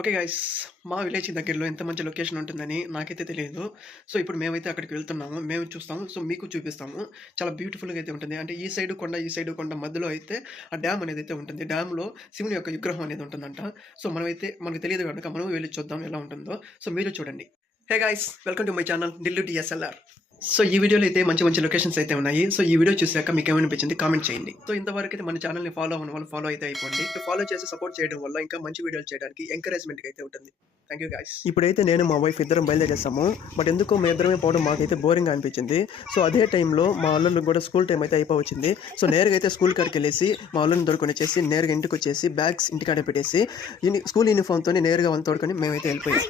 Okay guys. మా village దగ్గరలో ఎంత మంచి లొకేషన్ ఉంటుందని నాకైతే తెలియదు. సో, ఇప్పుడు మేమైతే అక్కడికి వెళ్తున్నాము. మేము చూస్తాము. సో, మీకు చూపిస్తాము. చాలా బ్యూటిఫుల్‌గా అయితే ఉంటుంది. అంటే ఈ సైడు కొండ, ఈ సైడు కొండ మధ్యలో అయితే ఆ డ్యామ్ అనేదైతే ఉంటుంది. డ్యామ్‌లో శివుని యొక్క విగ్రహం అనేది ఉంటుందంట. సో, మనకు తెలియదు గనుక మనం వెళ్లి చూద్దాం ఎలా ఉంటుందో. సో, మీరు చూడండి. Hey guys! Welcome to my channel Delhi DSLR. So, ఈ వీడియోలో అయితే మంచి మంచి లొకేషన్స్ అయితే ఉన్నాయి. సో, ఈ వీడియో చూసాక మీకేమనిపించింది కామెంట్ చేయండి. సో, ఇంతవరకైతే మన ఛానల్‌ని ఫాలో అవ్వని వాళ్ళు ఫాలో అయితే అయిపోండి. ఫాలో చేసి సపోర్ట్ చేయడం వల్ల ఇంకా మంచి వీడియోలు చేయడానికి ఎంకరేజ్‌మెంట్‌గా అయితే ఉంటుంది. Thank you guys. ఇప్పుడైతే నేను మా వైఫ్ ఇద్దరం బయలుదేరేసాము. బట్ ఎందుకో మేము ఇద్దరమే పోవడం మాకైతే బోరింగ్‌గా అనిపించింది. సో, అదే టైంలో మా అల్లుళ్ళకి కూడా స్కూల్ టైం అయితే అయిపోవచ్చింది. సో, నేరుగా అయితే స్కూల్ కాడికెళ్ళేసి మా అల్లుని తోడుకొనొచ్చేసి నేరుగా ఇంటికొచ్చేసి బ్యాగ్స్ ఇంటికాడే పెట్టేసి స్కూల్ యూనిఫామ్‌తోని నేరుగా వాళ్ళని తోడుకొని మేమైతే వెళ్ళిపోయాం.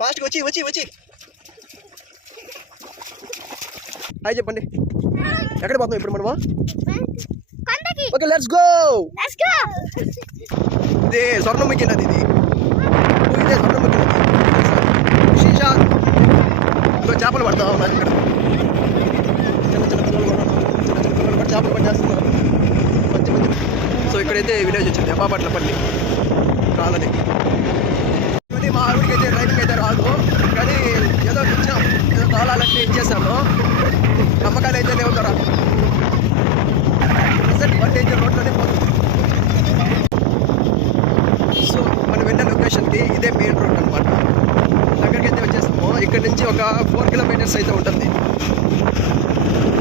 ఫాస్ట్‌గా వచ్చి హాయ్ చెప్పండి. ఎక్కడ పోతున్నాం ఇప్పుడు మనము? Okay let's go. ఇదే స్వర్ణముఖి నది ఇది. ఇదే స్వర్ణముఖి నది. శీషా ఇంకో చేపలు పడతా ఉన్నారు ఇక్కడ. చిన్న పిల్లలు కూడా చేపలు పట్టేస్తున్నారు. మంచి సో ఇక్కడైతే విలేజ్ వచ్చింది అపాపట్లపల్లి రాలని. మా ఆవిడకైతే డ్రైవింగ్ అయితే రాదు, కానీ ఏదో ఇచ్చాం, ఏదో తాళాలన్నీ ఇచ్చేసాము. నమ్మకాలు అయితే లేవు కదా. ప్రజెంట్ బండి అయితే రోడ్లోనే పోతుంది. సో మనం వెళ్ళే లొకేషన్కి ఇదే మెయిన్ రోడ్ అనమాట. దగ్గరికి అయితే వచ్చేసాము. ఇక్కడ నుంచి ఒక 4 కిలోమీటర్స్ అయితే ఉంటుంది.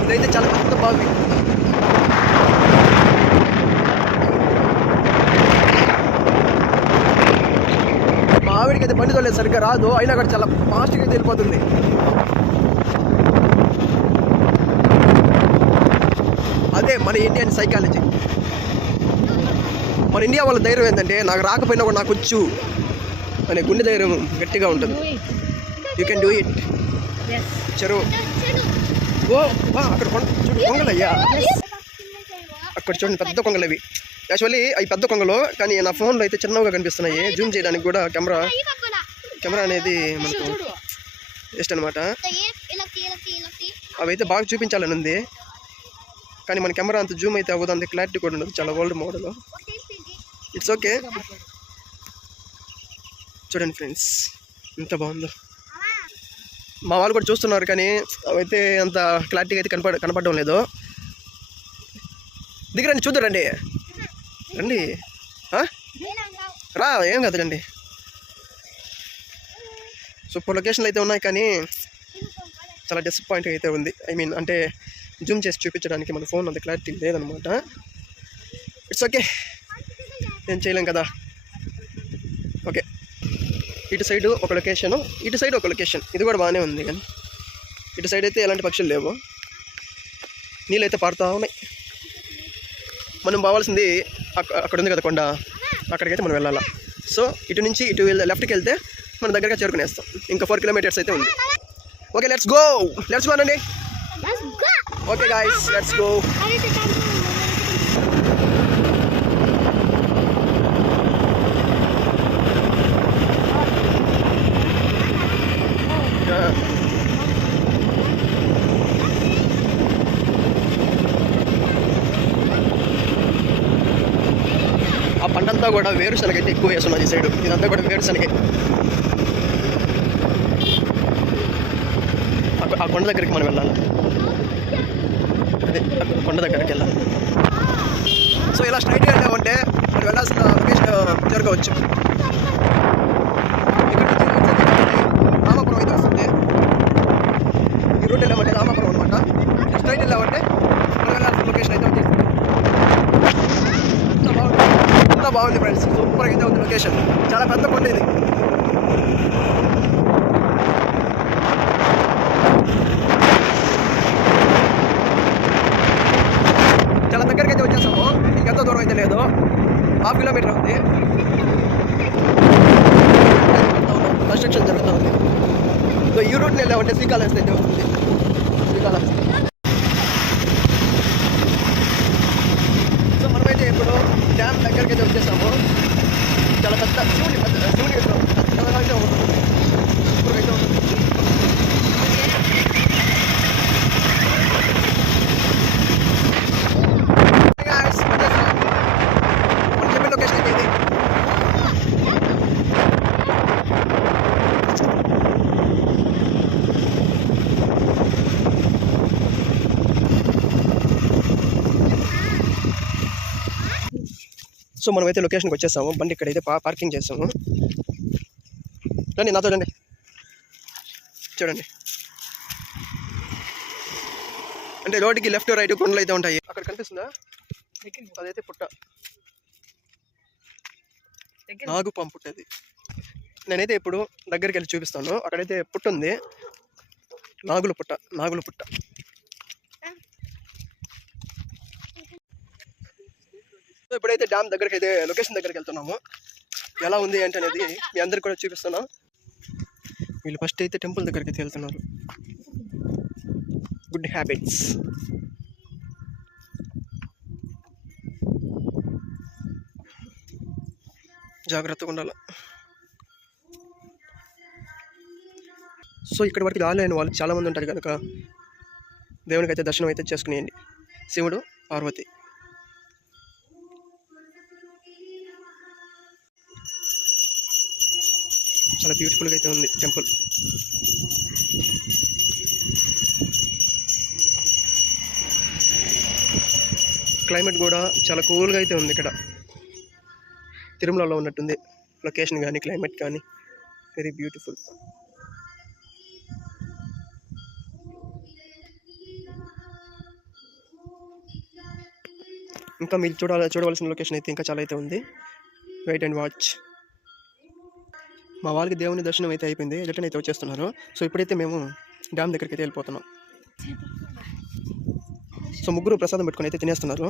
ఇదైతే చాలా పెద్ద బావి. ఆవిడికి అయితే బండి తోలేదు, సరిగ్గా రాదు, అయినా కూడా చాలా ఫాస్ట్గా అయితే వెళ్ళిపోతుంది. అదే మన ఇండియన్ సైకాలజీ. మన ఇండియా వాళ్ళ ధైర్యం ఏంటంటే నాకు రాకపోయినా కూడా నాకు వచ్చు అనే గుండె ధైర్యం గట్టిగా ఉంటుంది. You can do it. చెరువు అక్కడ చూడు కొంగలయ్యా, అక్కడ చూడండి పెద్ద కొంగలు అవి. యాక్చువల్లీ అవి పెద్ద కొంగలు, కానీ నా ఫోన్లో అయితే చిన్నగా కనిపిస్తున్నాయి. జూమ్ చేయడానికి కూడా కెమెరా అనేది మనకు ఇష్టం అనమాట. అవి అయితే బాగా చూపించాలని ఉంది, కానీ మన కెమెరా అంత జూమ్ అయితే అవ్వదు, అంత క్లారిటీ కూడా ఉండదు. చాలా ఓల్డ్ మోడల్. It's okay. చూడండి ఫ్రెండ్స్ ఎంత బాగుందో. మా వాళ్ళు కూడా చూస్తున్నారు, కానీ అవైతే అంత క్లారిటీగా అయితే కనపడడం లేదు. దిగరండి చూద్దరండి, రండి. రా, ఏం కదండి. సూపర్ లొకేషన్లు అయితే ఉన్నాయి, కానీ చాలా డిసప్పాయింట్ అయితే ఉంది. ఐ మీన్ అంటే జూమ్ చేసి చూపించడానికి మన ఫోన్ అంత క్లారిటీ లేదనమాట. ఇట్స్ ఓకే, ఏం చేయలేం కదా. ఓకే, ఇటు సైడు ఒక లొకేషను, ఇటు సైడ్ ఒక లొకేషన్. ఇది కూడా బాగానే ఉంది, కానీ ఇటు సైడ్ అయితే ఎలాంటి పక్షులు లేవు. నీళ్ళు అయితే పారుతూ ఉన్నాయి. మనం పోవాల్సింది అక్కడ ఉంది కదా కొండ, అక్కడికైతే మనం వెళ్ళాలా. సో ఇటు నుంచి ఇటు లెఫ్ట్కి వెళ్తే మన దగ్గరగా చేరుకునేస్తాం. ఇంకా 4 కిలోమీటర్స్ అయితే ఉంది. ఓకే లెట్స్ గో అనండి. Okay guys, let's go. ఆ పంటంతా కూడా వేరుశనగ అయితే ఎక్కువ వేస్తున్నది ఈ సైడు. ఇదంతా కూడా వేరుశనగ. ఆ కొండ దగ్గరికి మనం వెళ్ళాలి. అదే కొండ దగ్గరికి వెళ్ళాలి. సో ఇలా స్ట్రైట్గా వెళ్ళామంటే మనం వెళ్ళాల్సిన లొకేషన్ జరగవచ్చు. ఇక్కడ నుంచి రామాపురం అయితే వస్తుంది. ఈ రూట్ వెళ్ళామంటే రామాపురం అనమాట. స్ట్రైట్ వెళ్ళామంటే మనం వెళ్ళాల్సిన లొకేషన్ అయితే వచ్చేస్తుంది. ఎంత బాగుంది ఫ్రెండ్స్, సూపర్గా అయితే ఉంది లొకేషన్. చాలా పెద్ద కొండ ఇది. చాలా దగ్గరికి అయితే వచ్చేసాము. ఇంకెంత దూరం అయితే లేదు, 1/2 కిలోమీటర్ ఉంది. కన్స్ట్రక్షన్ జరుగుతూ ఉంది. సో ఈ రూట్ని వెళ్ళామంటే శ్రీకాళహస్తి అయితే వస్తుంది. శ్రీకాళహస్తి. సో మనమైతే ఇప్పుడు డ్యామ్ దగ్గరికి అయితే వచ్చేసాము. చాలా పెద్ద శివుని విగ్రహం పెద్దగా అయితే ఉంటుంది. ఇప్పుడైతే ఉంటుంది. సో మనమైతే లొకేషన్కి వచ్చేసాము. బండి ఇక్కడైతే పార్కింగ్ చేసాము. రండి నాతో రండి. చూడండి, అంటే రోడ్డుకి లెఫ్ట్ రైట్ కొండలు అయితే ఉంటాయి. అక్కడ కనిపిస్తుందా, అదైతే పుట్ట, నాగుపాము పుట్ట. అది నేనైతే ఇప్పుడు దగ్గరికి వెళ్ళి చూపిస్తాను. అక్కడైతే పుట్ట ఉంది, నాగుల పుట్ట. సో ఇప్పుడైతే డ్యామ్ దగ్గరికి అయితే లొకేషన్ దగ్గరికి వెళ్తున్నాము. ఎలా ఉంది అంటే అనేది మీ అందరికి కూడా చూపిస్తున్నాం. వీళ్ళు ఫస్ట్ అయితే టెంపుల్ దగ్గరికి అయితే వెళ్తున్నారు. Good habits. జాగ్రత్తగా ఉండాలి. సో ఇక్కడి వరకు రాలేని వాళ్ళు చాలామంది ఉంటారు కనుక దేవునికి అయితే దర్శనం అయితే చేసుకునేయండి. శివుడు, పార్వతి. చాలా బ్యూటిఫుల్గా అయితే ఉంది టెంపుల్. క్లైమేట్ కూడా చాలా కూల్గా అయితే ఉంది. ఇక్కడ తిరుమలలో ఉన్నట్టుంది లొకేషన్ కానీ క్లైమేట్ కానీ. Very beautiful. ఇంకా మీరు చూడవలసిన లొకేషన్ అయితే ఇంకా చాలా అయితే ఉంది. Wait and watch. మా వాళ్ళకి దేవుని దర్శనం అయితే అయిపోయింది, రిటర్న్ అయితే వచ్చేస్తున్నారు. సో ఇప్పుడైతే మేము డ్యామ్ దగ్గరికి అయితే వెళ్ళిపోతున్నాం. సో ముగ్గురు ప్రసాదం పెట్టుకొని అయితే తినేస్తున్నారు.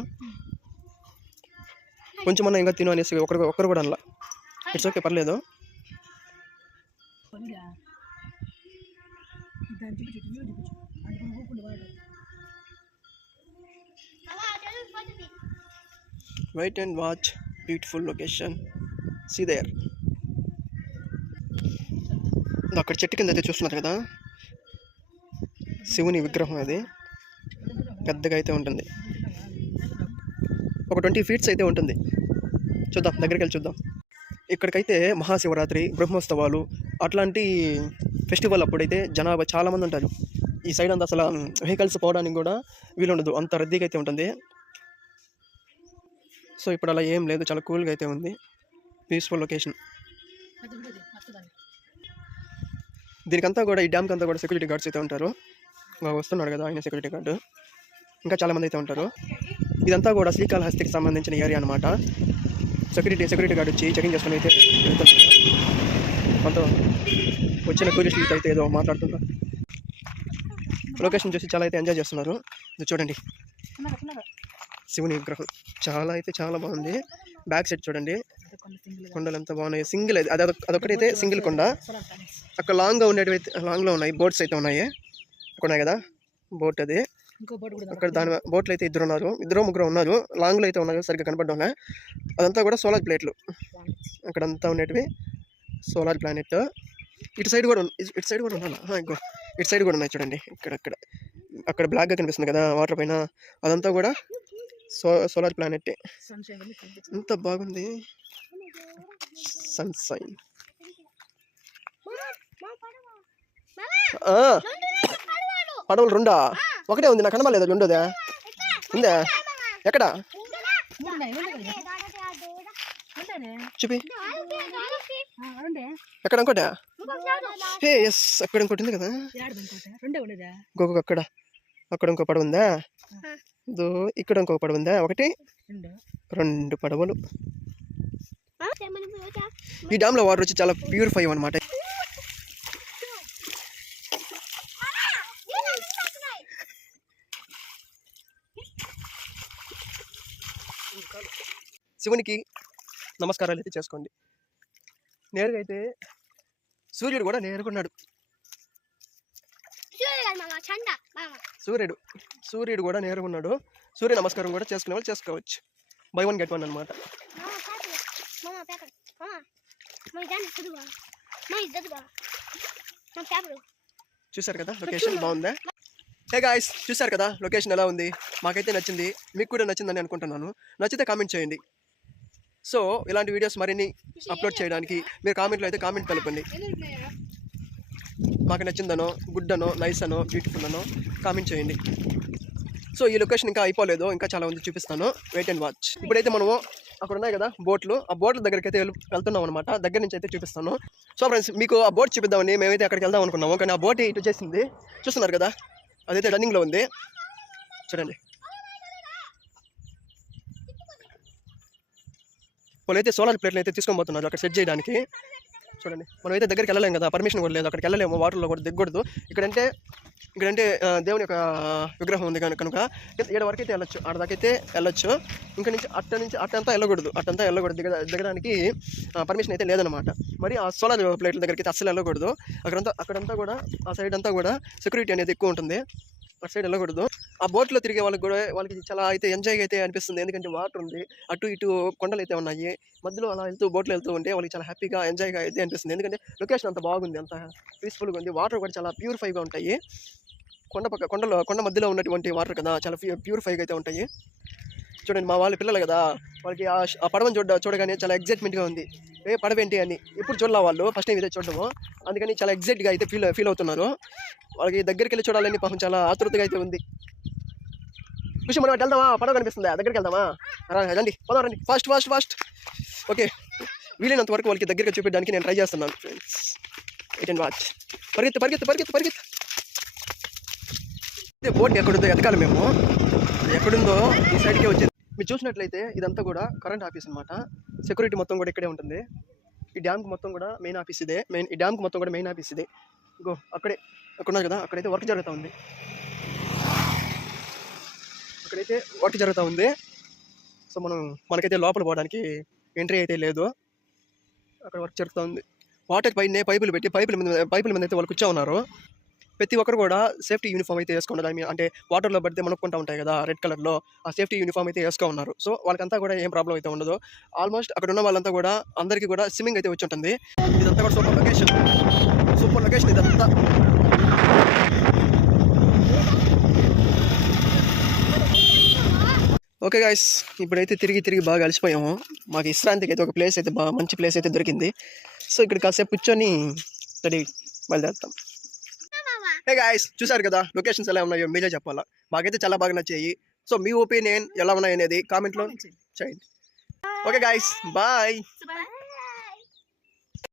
కొంచెమన్నా ఇంకా తిను అనేసి ఒకరు కూడా అనలా. ఇట్స్ ఓకే, పర్లేదు. Wait and watch. Beautiful location. See there. అక్కడ చెట్టు కింద అయితే చూస్తున్నారు కదా, శివుని విగ్రహం. అది పెద్దగా అయితే ఉంటుంది, ఒక 20 feet అయితే ఉంటుంది. చూద్దాం, దగ్గరికి వెళ్ళి చూద్దాం. ఇక్కడికైతే మహాశివరాత్రి, బ్రహ్మోత్సవాలు అట్లాంటి ఫెస్టివల్ అప్పుడైతే జనాభా చాలామంది ఉంటారు. ఈ సైడ్ అంతా అసలు వెహికల్స్ పోవడానికి కూడా వీలుండదు, అంత రద్దీగా అయితే ఉంటుంది. సో ఇప్పుడు అలా ఏం లేదు, చాలా కూల్గా అయితే ఉంది. Peaceful location. దీనికంతా కూడా, ఈ డ్యామ్కి అంతా కూడా సెక్యూరిటీ గార్డ్స్ అయితే ఉంటారు. వస్తున్నాడు కదా ఆయన సెక్యూరిటీ గార్డు. ఇంకా చాలామంది అయితే ఉంటారు. ఇదంతా కూడా శ్రీకాళహస్తికి సంబంధించిన ఏరియా అనమాట. సెక్యూరిటీ గార్డ్ వచ్చి చెకింగ్ చేసుకుని అయితే వెళ్తున్నారు. అంతా వచ్చిన టూరిస్టులతో అయితే ఏదో మాట్లాడుతున్నారు. లొకేషన్ చూసి చాలా అయితే ఎంజాయ్ చేస్తున్నారు. ఇది చూడండి, శివుని విగ్రహం చాలా బాగుంది. బ్యాక్ సైడ్ చూడండి, కొండలు ఎంత బాగున్నాయి. సింగిల్ అదొకటైతే సింగిల్ కొండ. అక్కడ లాంగ్లో ఉన్నాయి, బోట్స్ అయితే ఉన్నాయి. అక్కడ ఉన్నాయి కదా బోట్, అది అక్కడ దాని బోట్లు అయితే ఇద్దరు ముగ్గురు ఉన్నారు. లాంగ్లో అయితే ఉన్నాయి, సరిగ్గా కనపడడం. అదంతా కూడా సోలార్ ప్లేట్లు. అక్కడంతా ఉండేటివి సోలార్ ప్లానెట్. ఇటు సైడ్ కూడా ఉండాలి. ఇంకో ఇటు సైడ్ కూడా ఉన్నాయి చూడండి. అక్కడ బ్లాక్గా కనిపిస్తుంది కదా వాటర్ పైన, అదంతా కూడా సోలార్ ప్లానెట్. ఎంత బాగుంది. సన్షైన్. పడవలు రెండా? ఒకటే ఉంది, నాకు కనబడలేదు. రెండోదా ఉందా? ఎక్కడ చూపి. ఎక్కడ ఇంకోట? ఎస్, అక్కడ ఇంకోటి ఉంది కదా. అక్కడ ఇంకో పడవ ఉందా? ఇక్కడ ఇంకో పడవ ఉందా? ఒకటి, రెండు పడవలు. ఈ డ్యామ్ లో వాటర్ వచ్చి చాలా ప్యూరిఫై అనమాట. శివునికి నమస్కారాలు అయితే చేసుకోండి. నేరుగా అయితే సూర్యుడు కూడా నేరుగున్నాడు. సూర్యుడు కూడా నేరుగున్నాడు. సూర్య నమస్కారం కూడా చేసుకునే వాళ్ళు చేసుకోవచ్చు. బై 1 get 1 అనమాట. చూసారు కదా లొకేషన్ బాగుందా? హే గాయ్స్, చూసారు కదా లొకేషన్ ఎలా ఉంది? మాకైతే నచ్చింది, మీకు కూడా నచ్చిందని అనుకుంటున్నాను. నచ్చితే కామెంట్ చేయండి. సో ఇలాంటి వీడియోస్ మరిన్ని అప్లోడ్ చేయడానికి మీరు కామెంట్లో అయితే కామెంట్ తెలపండి. మాకు నచ్చిందనో, గుడ్ అనో, నైస్ అనో, బ్యూటిఫుల్ అనో కామెంట్ చేయండి. సో ఈ లొకేషన్ ఇంకా అయిపోలేదు, ఇంకా చాలా ఉంది, చూపిస్తాను. Wait and watch. ఇప్పుడైతే మనము అక్కడ ఉన్నాయి కదా బోట్లు, ఆ బోట్ల దగ్గరికి అయితే వెళ్తున్నాం అనమాట. దగ్గర నుంచి అయితే చూపిస్తాను. సో ఫ్రెండ్స్, మీకు ఆ బోట్ చూపిద్దామని మేమైతే అక్కడికి వెళ్దాం అనుకున్నాము. కానీ ఆ బోట్ ఇటు చేసింది, చూస్తున్నారు కదా, అదైతే రన్నింగ్లో ఉంది. చూడండి, వాళ్ళైతే సోలార్ ప్లేట్లు అయితే తీసుకొని పోతున్నారు అక్కడ సెట్ చేయడానికి. చూడండి, మనమైతే దగ్గరికి వెళ్ళలేము కదా, పర్మిషన్ కూడా లేదు, అక్కడికి వెళ్ళలేము, వాటర్లో కూడా దిగకూడదు. ఇక్కడంటే దేవుని యొక్క విగ్రహం ఉంది కనుక ఏడు వరకు అయితే వెళ్ళొచ్చు, ఆడదాకైతే వెళ్ళొచ్చు. ఇంకా నుంచి అట్టంతా వెళ్ళకూడదు, దిగడానికి పర్మిషన్ అయితే లేదనమాట. మరి ఆ సోలార్ ప్లేట్ల దగ్గరికి అయితే అస్సలు వెళ్ళకూడదు. అక్కడంతా కూడా ఆ సైడ్ అంతా కూడా సెక్యూరిటీ అనేది ఎక్కువ ఉంటుంది, అటు సైడ్ వెళ్ళకూడదు. ఆ బోట్లో తిరిగే వాళ్ళకి చాలా అయితే ఎంజాయ్గా అయితే అనిపిస్తుంది. ఎందుకంటే వాటర్ ఉంది, అటు ఇటు కొండలు అయితే ఉన్నాయి, మధ్యలో అలా బోట్లో వెళ్తూ ఉంటే వాళ్ళకి చాలా హ్యాపీగా ఎంజాయ్గా అయితే అనిపిస్తుంది. ఎందుకంటే లొకేషన్ అంత బాగుంది, అంత పీస్ఫుల్గా ఉంది, వాటర్ కూడా చాలా ప్యూరిఫైగా ఉంటాయి. కొండ మధ్యలో ఉన్నటువంటి వాటర్ కదా, చాలా ప్యూరిఫైగా అయితే ఉంటాయి. చూడండి, మా వాళ్ళ పిల్లలు కదా, వాళ్ళకి ఆ పడవని చూడగానే చాలా ఎగ్జైట్మెంట్గా ఉంది. పడవేంటి అని ఇప్పుడు చూడాల, వాళ్ళు ఫస్ట్ టైం ఇదే చూడడము, అందుకని చాలా ఎగ్జైట్గా అయితే ఫీల్ అవుతున్నారు. వాళ్ళకి దగ్గరికి వెళ్ళి చూడాలని పాపం చాలా ఆతృతగా అయితే ఉంది. ఖుషి, మనం అటు వెళ్దామా? పడవ కనిపిస్తుందా? దగ్గరికి వెళ్దామా? రండి, పోదాం రండి, ఫాస్ట్. ఓకే, వీలైనంత వరకు వాళ్ళకి దగ్గరగా చూపించడానికి నేను ట్రై చేస్తున్నాను ఫ్రెండ్స్. Wait and watch. పరిగెత్తు. బోట్ ఎక్కడుందో ఎతకాలి మేము, అది ఎక్కడుందో ఈ సైడ్కే వచ్చింది. మీరు చూసినట్లయితే ఇదంతా కూడా కరెంట్ ఆఫీస్ అనమాట. సెక్యూరిటీ మొత్తం కూడా ఇక్కడే ఉంటుంది. ఈ డ్యామ్కి మొత్తం కూడా మెయిన్ ఆఫీస్ ఇదే. మెయిన్ ఆఫీస్ ఇదే. గో అక్కడే అక్కడున్నారు కదా, అక్కడైతే వర్క్ జరుగుతూ ఉంది. సో మనకైతే లోపల పోవడానికి ఎంట్రీ అయితే లేదు, అక్కడ వర్క్ జరుగుతూ ఉంది. వాటర్ పైన పైపులు పెట్టి పైపుల మీద అయితే వాళ్ళు కూర్చో ఉన్నారు. ప్రతి ఒక్కరు కూడా సేఫ్టీ యూనిఫామ్ అయితే వేసుకున్నారు. అంటే వాటర్లో పడితే మనకుంటా ఉంటాయి కదా రెడ్ కలర్లో, ఆ సేఫ్టీ యూనిఫామ్ అయితే వేసుకున్నారు. సో వాళ్ళకంతా కూడా ఏం ప్రాబ్లం అయితే ఉండదు. ఆల్మోస్ట్ అక్కడ ఉన్న వాళ్ళంతా కూడా అందరికీ కూడా స్విమ్మింగ్ అయితే వచ్చి ఉంటుంది. ఇదంతా కూడా సూపర్ లొకేషన్ ఇదంతా. ఓకే గైస్, ఇప్పుడైతే తిరిగి బాగా అలసిపోయాము. మాకు విశ్రాంతికి అయితే ఒక ప్లేస్ అయితే మంచి ప్లేస్ అయితే దొరికింది. సో ఇక్కడ కాసేపు కూర్చొని బయలుదేరుతాం. హే గాయ్స్, చూసారు కదా లొకేషన్స్ ఎలా ఉన్నాయో మీరే చెప్పాలా. మాకైతే చాలా బాగా నచ్చాయి. సో మీ ఒపీనియన్ ఎలా ఉన్నాయి అనేది కామెంట్లో చేయండి. Okay guys, bye.